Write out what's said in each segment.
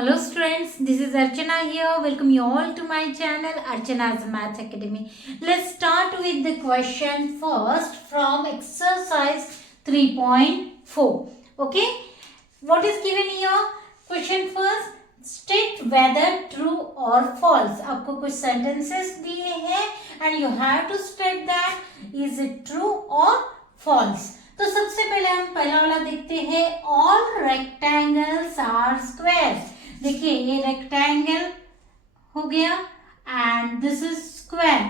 Hello students, this is Archana here. Welcome you all to my channel Archana's Maths Academy. Let's start with the question first from exercise 3.4. Okay, what is given here? Question first, state whether true or false. आपको कुछ sentences दिए हैं and you have to state that is it true or false. तो सबसे पहले हम पहला वाला देखते हैं, ऑल रेक्टेंगल्स आर स्क्वायर्स. देखिए ये रेक्टेंगल हो गया एंड दिस इज स्क्वायर.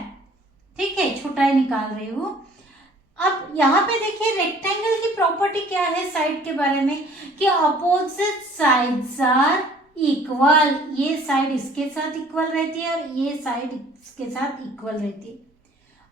ठीक है, छोटा ही निकाल रही हूँ. अब यहाँ पे देखिए रेक्टेंगल की प्रॉपर्टी क्या है साइड के बारे में, कि अपोजिट साइड्स आर इक्वल. ये साइड इसके साथ इक्वल रहती है और ये साइड इसके साथ इक्वल रहती है.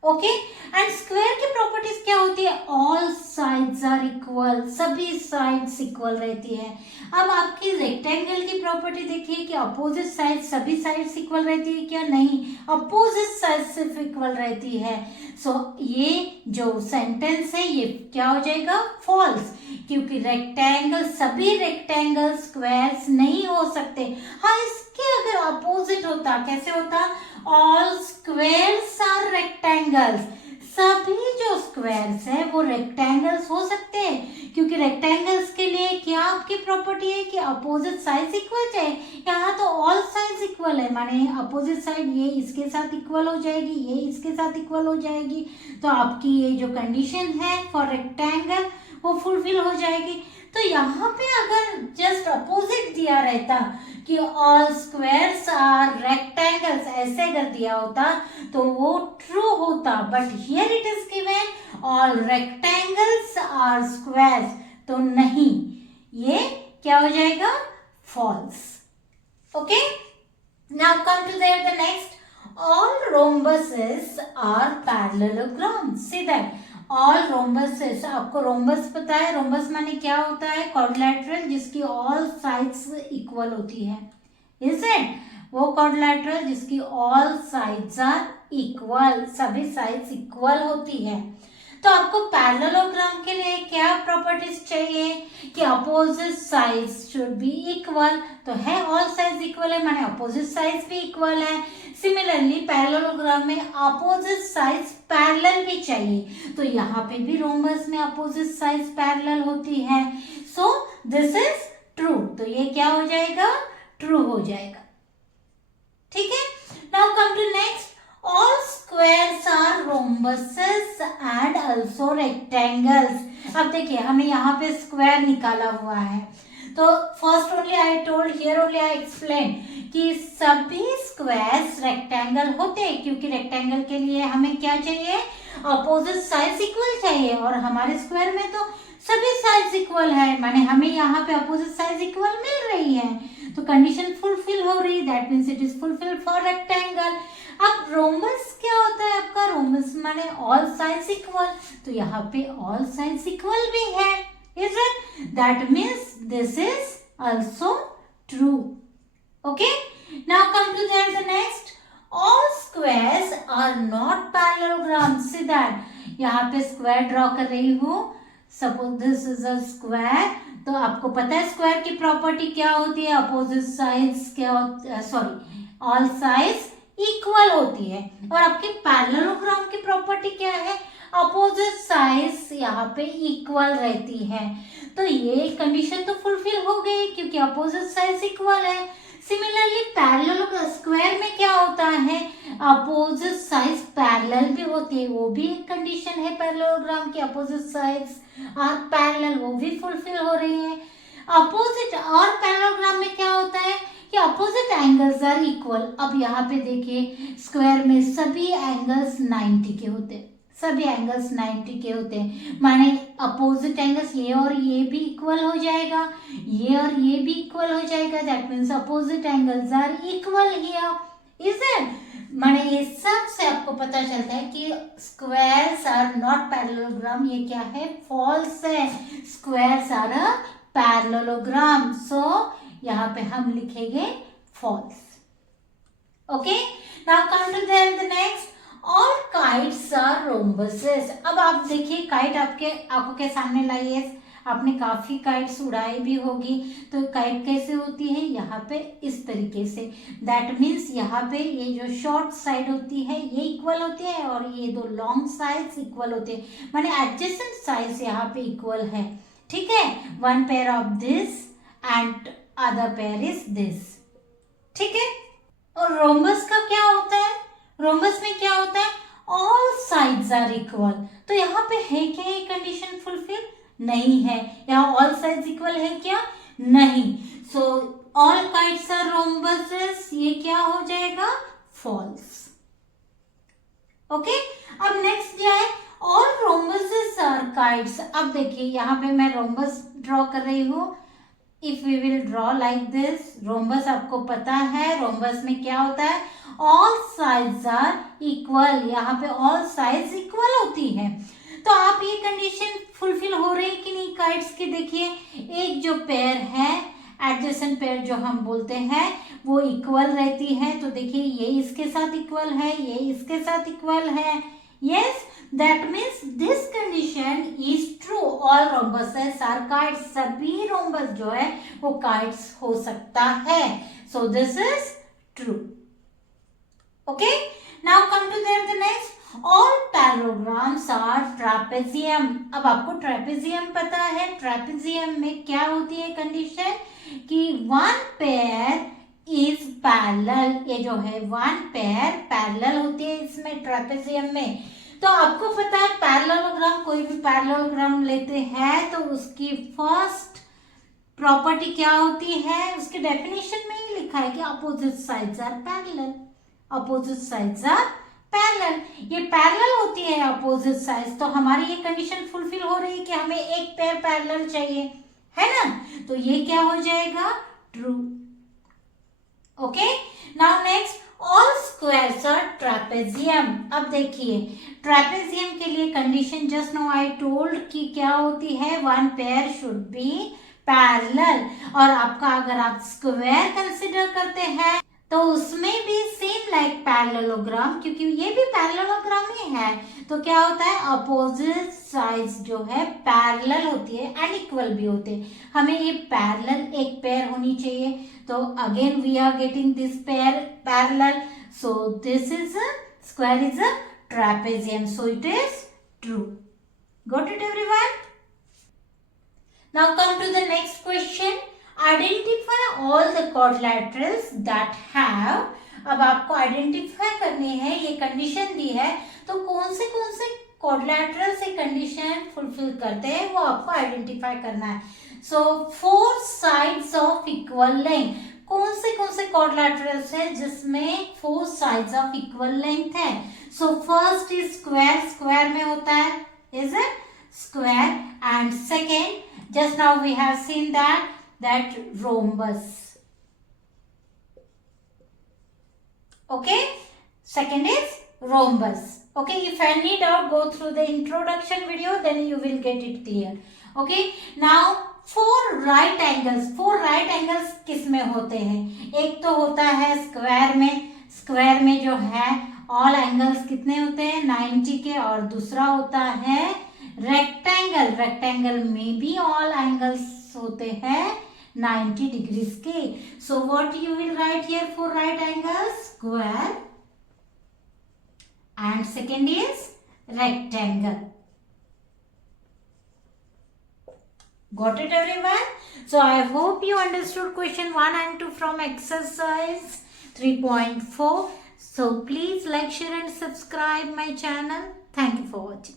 ओके, एंड स्क्वायर की प्रॉपर्टीज क्या होती है, ऑल साइड्स आर इक्वल, सभी साइड्स इक्वल रहती है. अब आपकी रेक्टेंगल की प्रॉपर्टी देखिए कि अपोजिट साइड, सभी साइड्स इक्वल रहती है क्या, नहीं, अपोजिट साइड सिर्फ इक्वल रहती है. सो ये जो सेंटेंस है ये क्या हो जाएगा, फॉल्स, क्योंकि रेक्टेंगल, सभी रेक्टेंगल स्क्वायर्स नहीं हो सकते. हाँ, इसके अगर अपोजिट होता, कैसे होता, ऑल स्क्वायर्स आर रेक्टेंगल्स, सभी जो स्क्वायर्स है वो रेक्टेंगल्स हो सकते हैं, क्योंकि रेक्टेंगल्स के लिए क्या आपकी प्रॉपर्टी है कि अपोजिट साइड्स इक्वल चाहिए. यहाँ तो ऑल साइड्स इक्वल है, माने अपोजिट साइड ये इसके साथ इक्वल हो जाएगी, ये इसके साथ इक्वल हो जाएगी. तो आपकी ये जो कंडीशन है फॉर रेक्टेंगल वो फुलफिल हो जाएगी. तो यहाँ पे अगर जस्ट अपोजिट दिया रहता कि ऑल स्क्वायर्स आर रेक्टेंगल्स, ऐसे अगर दिया होता तो वो ट्रू होता, but here it is given all rectangles are squares, तो नहीं, ये क्या हो जाएगा, false. Okay, now come to the next, all rhombuses are parallelogram. See that all rhombuses, आपको rhombus पता है, rhombus माने क्या होता है, quadrilateral जिसकी all sides इक्वल होती है. Is it? वो quadrilateral जिसकी all sides are equal, सभी sides इक्वल होती है. तो आपको पैरेललोग्राम के लिए क्या प्रॉपर्टीज चाहिए कि opposite sides should be equal. तो है ऑल साइड्स इक्वल है, माने अपोजिट साइड्स भी इक्वल है. सिमिलरली पैरेललोग्राम में अपोजिट साइड्स पैरेलल भी चाहिए, तो यहाँ पे भी रोम्बस में अपोजिट साइड्स पैरेलल होती है. सो दिस इज ट्रू, तो ये क्या हो जाएगा, ट्रू हो जाएगा. ठीक है, now come to next, all squares are rhombuses and also rectangles. अब देखिए हमें यहाँ पे स्क्वायर निकाला हुआ है, तो first only I told, here only I explain कि सभी स्क्वायर्स रेक्टेंगल होते हैं, क्योंकि रेक्टेंगल के लिए हमें क्या चाहिए, अपोजिट साइड्स इक्वल चाहिए, और हमारे स्क्वायर में तो सभी साइड्स इक्वल है, माने हमें यहाँ पे अपोजिट साइड्स इक्वल मिल रही है, तो कंडीशन फुलफिल हो रही, that means it is fulfil for rectangle. अब रोम्बस क्या होता है आपका, रोम्बस माने ऑल साइड्स इक्वल, तो यहाँ पे ऑल साइड्स इक्वल भी है. Is it? That means this is also true. Okay, now come to the next, all squares are not parallelogram. See that, यहाँ पे स्क्वायर ड्रॉ कर रही हूँ, suppose this is a square. तो आपको पता है स्क्वायर की प्रॉपर्टी क्या होती है, अपोजिट साइड्स क्या, सॉरी, ऑल साइड्स इक्वल होती है. और आपकी पैरेललोग्राम की प्रॉपर्टी क्या है, अपोजिट साइड्स यहाँ पे इक्वल रहती है. तो ये कंडीशन तो फुलफिल हो गई क्योंकि अपोजिट साइड्स इक्वल है. सिमिलरली पैरेललोग्राम, स्क्वायर में क्या होता है, अपोजिट साइड्स पैरेलल भी होती है, वो भी एक कंडीशन है पैरेललोग्राम की, अपोजिट साइड्स आर पैरेलल, वो भी फुलफिल हो रही है. अपोजिट और पैरेललोग्राम में क्या होता है कि अपोजिट एंगल्स आर इक्वल. अब यहाँ पे देखिए स्क्वायर में सभी एंगल्स 90 के होते हैं, सभी एंगल्स 90 के होते हैं, माने अपोजिट एंगल्स ये और ये भी इक्वल हो जाएगा, ये और ये भी इक्वल हो जाएगा, that means opposite angles are equal here. Is it? माने ये सब से आपको पता चलता है कि स्क्वायर्स आर नॉट पैरेललोग्राम. ये क्या है, फॉल्स है, squares are a parallelogram. So यहाँ पे हम लिखेंगे false. Okay, now come to the next, all kites are rhombuses. अब आप देखिए काइट आपके आंखों के सामने लाइए, आपने काफ़ी काइट्स उड़ाई भी होगी। तो काइट कैसे होती है, यहाँ पे इस तरीके से, दैट मीन्स यहाँ पे ये जो शॉर्ट साइड होती है ये इक्वल होती है और ये दो लॉन्ग साइड्स इक्वल होते हैं, माने एडजेसेंट साइड्स यहाँ पे इक्वल है। ठीक है, one pair of this and other pair is this. ठीक है, और रोम्बस का क्या होता है, रोम्बस में क्या होता है, ऑल साइड्स आर इक्वल। तो यहाँ पे है क्या ये कंडीशन फुलफिल, नहीं है। यहाँ ऑल साइड्स इक्वल है क्या, नहीं। So all kites are rhombuses, ये क्या हो जाएगा, फॉल्स। ओके, अब नेक्स्ट क्या है, ऑल रोम्बसेस आर काइट्स। अब देखिए यहाँ पे मैं रोम्बस ड्रॉ कर रही हूँ। If we will draw like this, rhombus आपको पता है रोम्बस में क्या होता है, ऑल साइड्स आर इक्वल। यहाँ पे ऑल साइड्स इक्वल होती है। तो आप ये कंडीशन फुलफिल हो रही कि नहीं काइट्स की, देखिए एक जो पेयर है एडजेसेंट पेयर जो हम बोलते हैं वो इक्वल रहती है। तो देखिए ये इसके साथ इक्वल है, ये इसके साथ इक्वल है। Yes, that means this condition is true, all rhombuses are kites। सभी रोम्बस जो है वो kites हो सकता है। so this is true। okay, now come to the next, all parallelograms are trapezium। अब आपको trapezium पता है, trapezium में क्या होती है कंडीशन कि one pair is parallel। ये जो है one pair parallel होती है इसमें trapezium में। तो आपको पता है पैरेललोग्राम, कोई भी पैरेललोग्राम लेते हैं तो उसकी फर्स्ट प्रॉपर्टी क्या होती है, उसके डेफिनेशन में ही लिखा है कि opposite sides are parallel, opposite sides are parallel. ये पैरेलल होती है अपोजिट साइड्स, तो हमारी ये कंडीशन फुलफिल हो रही है कि हमें एक पेयर पैरेलल चाहिए, है ना। तो ये क्या हो जाएगा, true. Okay, now next, all squares are trapezium. अब देखिए ट्रेपेजियम के लिए condition just now I told कि क्या होती है, one pair should be parallel. और आपका अगर आप स्क्वायर कंसिडर करते हैं तो उसमें भी सेम लाइक पैरेललोग्राम, क्योंकि ये भी पैरेललोग्राम ही है, तो क्या होता है अपोजिट साइड्स जो है पैरेलल होती है एंड इक्वल भी होते हैं। हमें ये पैरेलल एक पेयर होनी चाहिए, तो again we are getting this pair parallel, so this is a square is a trapezium, so it is true। got it everyone? now come to the next question, identify all the quadrilaterals that have। अब आपको identify करनी है, ये condition दी है तो कौन से quadrilateral से कंडीशन फुलफिल करते हैं वो आपको आइडेंटिफाई करना है। सो 4 साइड्स ऑफ इक्वल लेंथ, कौन से क्वाड्रिलेटरल्स है जिसमें 4 साइड्स ऑफ इक्वल लेंथ है। So first is square, square में होता है is it square, and second just now we have seen that rhombus। okay, second is rhombus। okay, if any doubt go through the introduction video, then you will get it clear। okay, now 4 right angles, 4 right angles किस में होते हैं, एक तो होता है square में, square में जो है ऑल एंगल्स कितने होते हैं 90 के, और दूसरा होता है रेक्टेंगल, रेक्टेंगल में भी ऑल एंगल्स होते हैं 90 डिग्रीज के। So what you will write here for right angles, square and second is rectangle. Got it everyone? So I hope you understood question 1 and 2 from exercise 3.4. So please like, share and subscribe my channel. Thank you for watching.